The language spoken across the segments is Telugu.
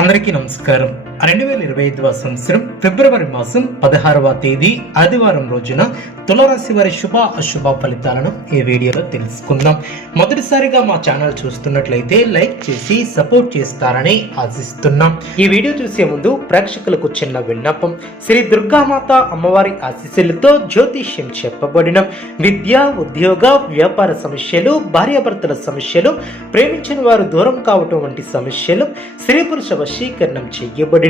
అందరికీ నమస్కారం. రెండు వేల ఇరవై ఐదవ సంవత్సరం ఫిబ్రవరి మాసం పదహారవ తేదీ ఆదివారం రోజున తులరాశి వారి శుభ అశుభ ఫలితాలను ఈ వీడియోలో తెలుసుకుందాం. మొదటిసారిగా మా ఛానల్ చూస్తున్నట్లయితే లైక్ చేసి సపోర్ట్ చేస్తారని ఆశిస్తున్నాం. ఈ వీడియో చూసే ముందు ప్రేక్షకులకు చిన్న విన్నపం. శ్రీ దుర్గామాత అమ్మవారి ఆశీస్సులతో జ్యోతిష్యం చెప్పబడిన. విద్య ఉద్యోగ వ్యాపార సమస్యలు భార్యాభర్తల సమస్యలు ప్రేమించిన వారు దూరం కావటం వంటి సమస్యలు స్త్రీ పురుష వశీకరణం చేయబడిన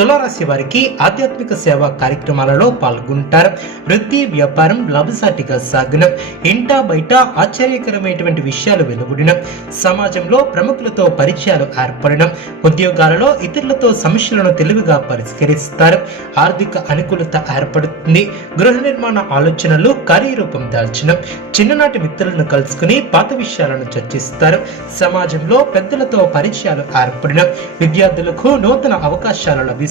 తులారాశి వారికి ఆధ్యాత్మిక సేవా కార్యక్రమాలలో పాల్గొంటారు. వృత్తి వ్యాపారం లాభసాటిగా సాగిన. ఇంటా బయట ఆశ్చర్యకరమైనటువంటి విషయాలు వెలువడిన. సమాజంలో ప్రముఖులతో పరిచయాలు ఏర్పడడం ఉద్యోగాలలో ఇతరులతో సమస్యలను తెలివిగా పరిష్కరిస్తారు. ఆర్థిక అనుకూలత ఏర్పడుతుంది. గృహ నిర్మాణ ఆలోచనలు కార్యరూపం దాల్చిన. చిన్ననాటి మిత్రులను కలుసుకుని పాత విషయాలను చర్చిస్తారు. సమాజంలో పెద్దలతో పరిచయాలు ఏర్పడిన. విద్యార్థులకు నూతన అవకాశాలు లభిస్తాయి.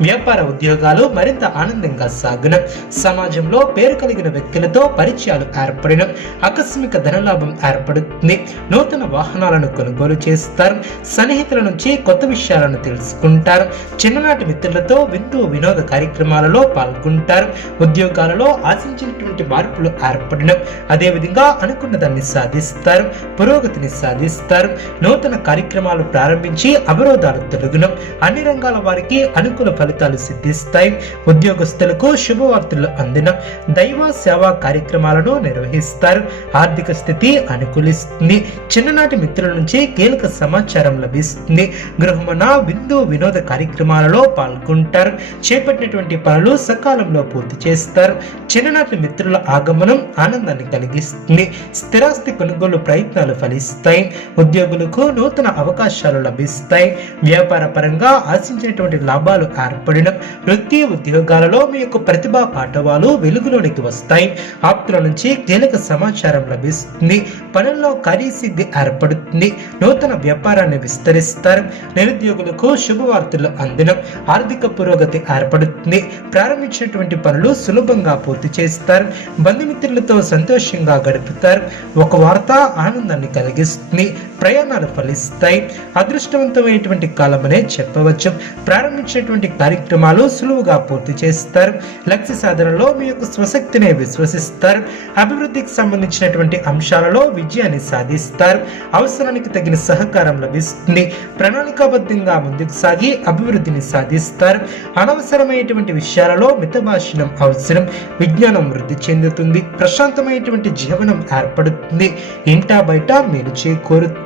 వ్యాపార ఉద్యోగాలు మరింత ఆనందంగా సాగిన. సమాజంలో పేరు కలిగిన వ్యక్తులతో పరిచయాలు ఏర్పడిన ఆకస్మిక ధనలాభం ఏర్పడుతుంది. నూతన వాహనాలను కొనుగోలు చేస్తారు. సన్నిహితుల నుంచి కొత్త విషయాలను తెలుసుకుంటారు. చిన్ననాటి మిత్రులతో వింటూ వినోద కార్యక్రమాలలో పాల్గొంటారు. ఉద్యోగాలలో ఆశించినటువంటి మార్పులు ఏర్పడిన అదేవిధంగా అనుకున్న దాన్ని సాధిస్తారు పురోగతిని సాధిస్తారు. నూతన కార్యక్రమాలు ప్రారంభించి అవరోధాలు తొలగును. అన్ని రంగాల వారికి అనుకూల ఫలితాలు సిద్ధిస్తాయి. ఉద్యోగస్తులకు శుభవార్తలు అందిన దైవ సేవా కార్యక్రమాలను నిర్వహిస్తారు. ఆర్థిక స్థితి అనుకూలిస్తుంది. చిన్ననాటి మిత్రుల నుంచి కీలక సమాచారం లభిస్తుంది. గృహమున విందు వినోద కార్యక్రమాలలో పాల్గొంటారు. చేపట్టినటువంటి పనులు సకాలంలో పూర్తి చేస్తారు. చిన్ననాటి మిత్రుల ఆగమనం ఆనందాన్ని కలిగిస్తుంది. స్థిరాస్తి కొనుగోలు ప్రయత్నాలు ఫలిస్తాయి. ఉద్యోగులకు నూతన అవకాశాలు లభిస్తాయి. వ్యాపార పరంగా ఆశించినటువంటి లాభాలు ఏర్పడిన వృత్తి ఉద్యోగాలలో మీ యొక్క ప్రతిభా పాఠవాలు వెలుగులోనికి వస్తాయి. ఆప్తుల నుంచి కీలక సమాచారం లభిస్తుంది. పనుల్లో కార్యసిద్ధి ఏర్పడుతుంది. నూతన వ్యాపారాన్ని విస్తరిస్తారు. నిరుద్యోగులకు శుభవార్తలు అందిన. ఆర్థిక పురోగతి ఏర్పడుతుంది. ప్రారంభించినటువంటి పనులు సులభంగా పూర్తి చేస్తారు. బంధుమిత్రులతో సంతోషంగా గడుపుతారు. ఒక వార్త ఆనందాన్ని కలిగిస్తుంది. ప్రయాణాలు ఫలిస్తాయి. అదృష్టవంతమైనటువంటి కాలమనే చెప్పవచ్చు. ప్రారంభించినటువంటి కార్యక్రమాలు సులువుగా పూర్తి చేస్తారు. లక్ష్య సాధనలో మీ యొక్క స్వశక్తిని విశ్వసిస్తారు. అభివృద్ధికి సంబంధించినటువంటి అంశాలలో విజయాన్ని సాధిస్తారు. అవసరానికి తగిన సహకారం లభిస్తుంది. ప్రణాళికాబద్ధంగా ముందుకు సాగి అభివృద్ధిని సాధిస్తారు. అనవసరమైనటువంటి విషయాలలో మితభాషణం అవసరం. విజ్ఞానం వృద్ధి చెందుతుంది. ప్రశాంతమైనటువంటి జీవనం ఏర్పడుతుంది. ఇంటా బయట మేలు చేకూరుతుంది.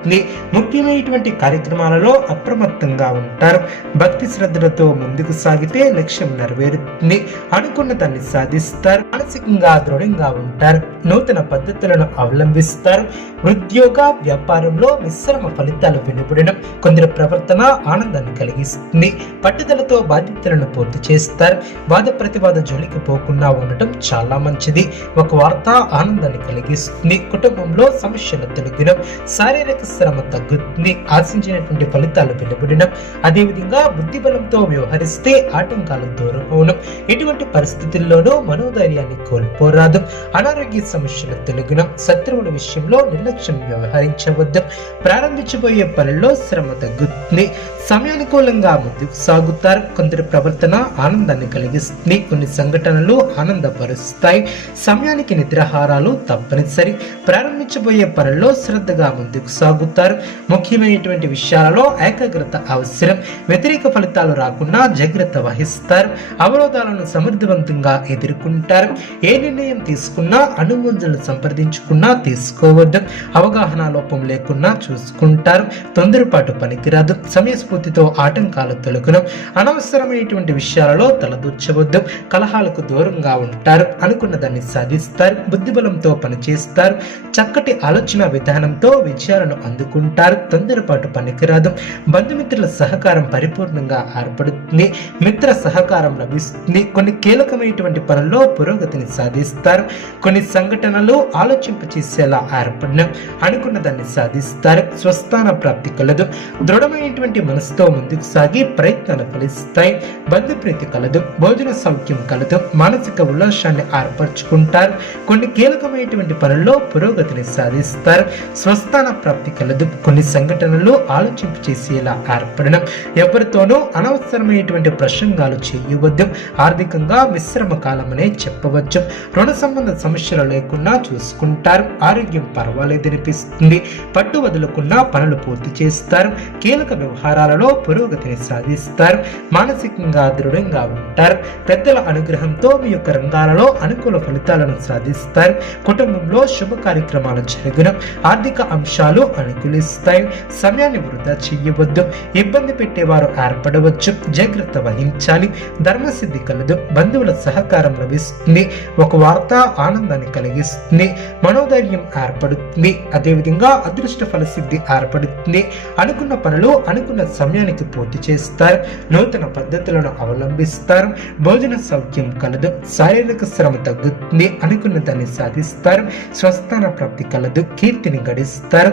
ముఖ్యమైనటువంటి కార్యక్రమాలలో అప్రమత్తంగా ఉంటారు. భక్తి శ్రద్ధలతో ముందుకు సాగితే లక్ష్యం నెరవేరుతుంది. అనుకున్న దాన్ని సాధిస్తారు. మానసికంగా దృఢంగా ఉంటారు. నూతన పద్ధతులను అవలంబిస్తారు. ఉద్యోగ వ్యాపారంలో మిశ్రమ ఫలితాలు వెనుబడడం కొందరి ప్రవర్తన ఆనందాన్ని కలిగిస్తుంది. పట్టుదలతో బాధ్యతలను పూర్తి చేస్తారు. వాద ప్రతివాద జోలికి పోకుండా ఉండటం చాలా మంచిది. ఒక వార్త ఆనందాన్ని కలిగిస్తుంది. కుటుంబంలో సమస్యలు తొలగినం. శారీరక శ్రమ తగ్గుతుంది. ఆశించినటువంటి ఫలితాలు వెలువడడం అదేవిధంగా బుద్ధి బలంతో వ్యవహరిస్తే ఆటంకాలు దూరం అవడం ఎటువంటి పరిస్థితుల్లోనూ మనోధైర్యాన్ని కోల్పోరాదు. అనారోగ్య సమస్యలు తొలగిన శత్రువుల విషయంలో నిర్లక్ష్యం వ్యవహరించవద్దు. ప్రారంభించబోయే పనుల్లో శ్రమ తగ్గుతుంది. సమయానుకూలంగా ముందుకు సాగుతారు. కొందరి ప్రవర్తన ఆనందాన్ని కలిగిస్తుంది. కొన్ని సంఘటనలు ఆనందపరుస్తాయి. సమయానికి నిద్రాహారాలు తప్పనిసరి. ప్రారంభించబోయే పనుల్లో శ్రద్ధగా ముందుకు సాగుతారు ముఖ్యమైనటువంటి విషయాలలో ఏకాగ్రత అవసరం. వ్యతిరేక ఫలితాలు రాకుండా జాగ్రత్త వహిస్తారు. అవరోధాలను సమర్థవంతంగా ఎదుర్కొంటారు. ఏ నిర్ణయం తీసుకున్నా అనుమతులను సంప్రదించుకున్నా తీసుకోవద్దు. అవగాహన లోపం లేకుండా చూసుకుంటారు. తొందరపాటు పనికిరాదు. సమయస్ఫూర్తితో ఆటంకాలు తొలగను. అనవసరమైనటువంటి విషయాలలో తలదూర్చవద్దు. కలహాలకు దూరంగా ఉంటారు. అనుకున్న దాన్ని సాధిస్తారు. బుద్ధిబలంతో పనిచేస్తారు. చక్కటి ఆలోచన విధానంతో విజయాలను అందుకుంటారు. తొందరపాటు పనికిరాదు. బంధుమిత్రుల సహకారం పరిపూర్ణంగా ఏర్పడుతుంది. మిత్ర సహకారం లభిస్తుంది. కొన్ని కీలకమైనటువంటి పనుల్లో పురోగతిని సాధిస్తారు. కొన్ని సంఘటనలు ఆలోచింప చేసేలా ఏర్పడిన అనుకున్న దాన్ని సాధిస్తారు. స్వస్థాన ప్రాప్తి కలదు. దృఢమైనటువంటి మనసుతో ముందుకు సాగి ప్రయత్నాలు ఫలిస్తాయి. బంధుప్రీతి కలదు. భోజన సౌఖ్యం కలదు. మానసిక ఉల్లాసాన్ని ఏర్పరచుకుంటారు. కొన్ని కీలకమైనటువంటి పనుల్లో పురోగతిని సాధిస్తారు. స్వస్థాన ప్రాప్తి కలదు. కొన్ని సంఘటనలు ఆలోచింపు చేసేలా ఏర్పడడం. ఎవరితోనూ అనవసరమైనటువంటి ప్రసంగాలు చేయవద్దు. ఆర్థికంగా మిశ్రమ కాలమనే చెప్పవచ్చు. రుణ సంబంధ సమస్యలు లేకుండా చూసుకుంటారు. ఆరోగ్యం పర్వాలేదనిపిస్తుంది పట్టు వదులకుండా పనులు పూర్తి చేస్తారు. కీలక వ్యవహారాలలో పురోగతిని సాధిస్తారు. మానసికంగా దృఢంగా ఉంటారు. పెద్దల అనుగ్రహంతో మీ యొక్క రంగాలలో అనుకూల ఫలితాలను సాధిస్తారు. కుటుంబంలో శుభ కార్యక్రమాలు జరుగున. ఆర్థిక అంశాలు అనుకూలిస్తాయి సమయాన్ని వృధా చేయవద్దు. ఇబ్బంది పెట్టేవారు ఏర్పడవచ్చు. జాగ్రత్త వహించాలి. ధర్మసిద్ధి కలదు. బంధువుల సహకారం లభిస్తుంది. ఒక వార్త ఆనందాన్ని కలిగిస్తుంది. మనోధైర్యం ఏర్పడుతుంది. అదేవిధంగా అదృష్ట ఫలసిద్ధి ఏర్పడుతుంది. అనుకున్న పనులు అనుకున్న సమయానికి పూర్తి చేస్తారు. నూతన పద్ధతులను అవలంబిస్తారు. భోజన సౌఖ్యం కలదు. శారీరక శ్రమ తగ్గుతుంది. అనుకున్న దాన్ని సాధిస్తారు. స్వస్థాన ప్రాప్తి కలదు. కీర్తిని గడిస్తారు.